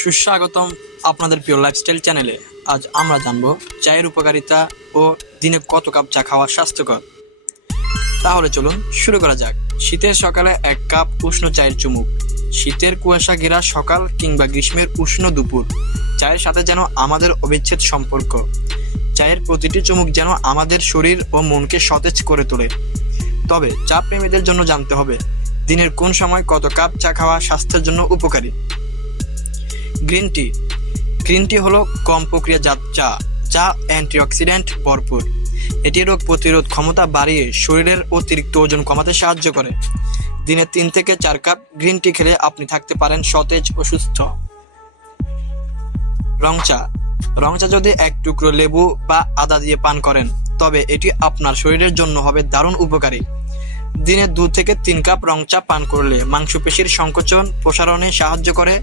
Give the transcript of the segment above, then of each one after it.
সুস্বাগতম আপনাদের প্রিয় লাইফস্টাইল চ্যানেলে। আজ আমরা জানব চায়ের উপকারিতা ও দিনে কত কাপ চা খাওয়া স্বাস্থ্যকর। তাহলে চলুন শুরু করা যাক। শীতের সকালে এক কাপ উষ্ণ চায়ের চুমুক, শীতের কুয়াশা ঘেরা সকাল কিংবা গ্রীষ্মের উষ্ণ দুপুর, চায়ের সাথে যেন আমাদের অবিচ্ছেদ সম্পর্ক। চায়ের প্রতিটি চুমুক যেন আমাদের শরীর ও মনকে সতেজ করে তোলে। তবে চা প্রেমীদের জন্য জানতে হবে দিনের কোন সময় কত কাপ চা খাওয়া স্বাস্থ্যের জন্য উপকারী। গ্রিন টি হলো কম প্রক্রিয়াজাত চা, যা অ্যান্টিঅক্সিডেন্ট ভরপুর। এটি রোগ প্রতিরোধ ক্ষমতা বাড়িয়ে শরীরের অতিরিক্ত ওজন কমাতে সাহায্য করে। দিনে 3 থেকে 4 কাপ গ্রিন টি খেলে আপনি থাকতে পারেন সতেজ ও সুস্থ। রং চা যদি এক টুকরো লেবু বা আদা দিয়ে পান করেন, তবে এটি আপনার শরীরের জন্য হবে দারুণ উপকারী। দিনে 2 থেকে 3 কাপ রং চা পান করলে মাংসপেশির সংকোচন প্রসারণে সাহায্য করে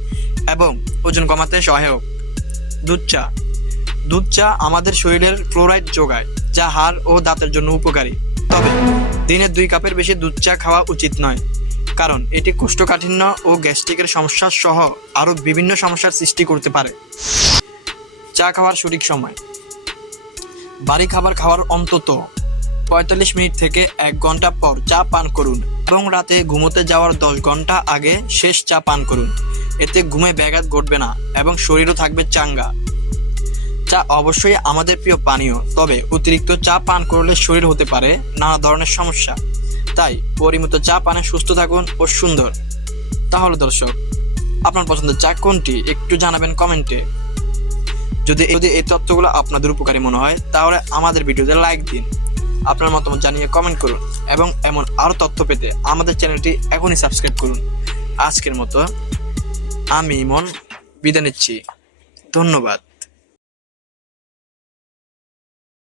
এবং ওজন কমাতে সহায়ক। দুধ চা আমাদের শরীরের ক্লোরাইড যোগায়, যা হাড় ও দাঁতের জন্য উপকারী। তবে দিনে 2 কাপের বেশি দুধ চা খাওয়া উচিত নয়, কারণ এটি কোষ্ঠকাঠিন্য ও গ্যাস্ট্রিকের সমস্যা সহ আরও বিভিন্ন সমস্যার সৃষ্টি করতে পারে। চা খাওয়ার সঠিক সময়: ভারী খাবার খাওয়ার অন্তত 45 মিনিট থেকে 1 ঘন্টা পর চা পান করুন এবং রাতে ঘুমোতে যাওয়ার 10 ঘন্টা আগে শেষ চা পান করুন। এতে ঘুমে ব্যাঘাত ঘটবে না এবং শরীরও থাকবে চাঙ্গা। চা অবশ্যই আমাদের প্রিয় পানীয়, তবে অতিরিক্ত চা পান করলে শরীর হতে পারে নানা ধরনের সমস্যা। তাই পরিমিত চা পানে সুস্থ থাকুন ও সুন্দর। তাহলে দর্শক, আপনার পছন্দের চা কোনটি একটু জানাবেন কমেন্টে। যদি এই তথ্যগুলো আপনাদের উপকারী মনে হয়, তাহলে আমাদের ভিডিওতে লাইক দিন, আপনার মতামত জানিয়ে কমেন্ট করুন এবং এমন আরও তথ্য পেতে আমাদের চ্যানেলটি এখনই সাবস্ক্রাইব করুন। আজকের মতো আমি ইমন বিদায় নিচ্ছি। ধন্যবাদ।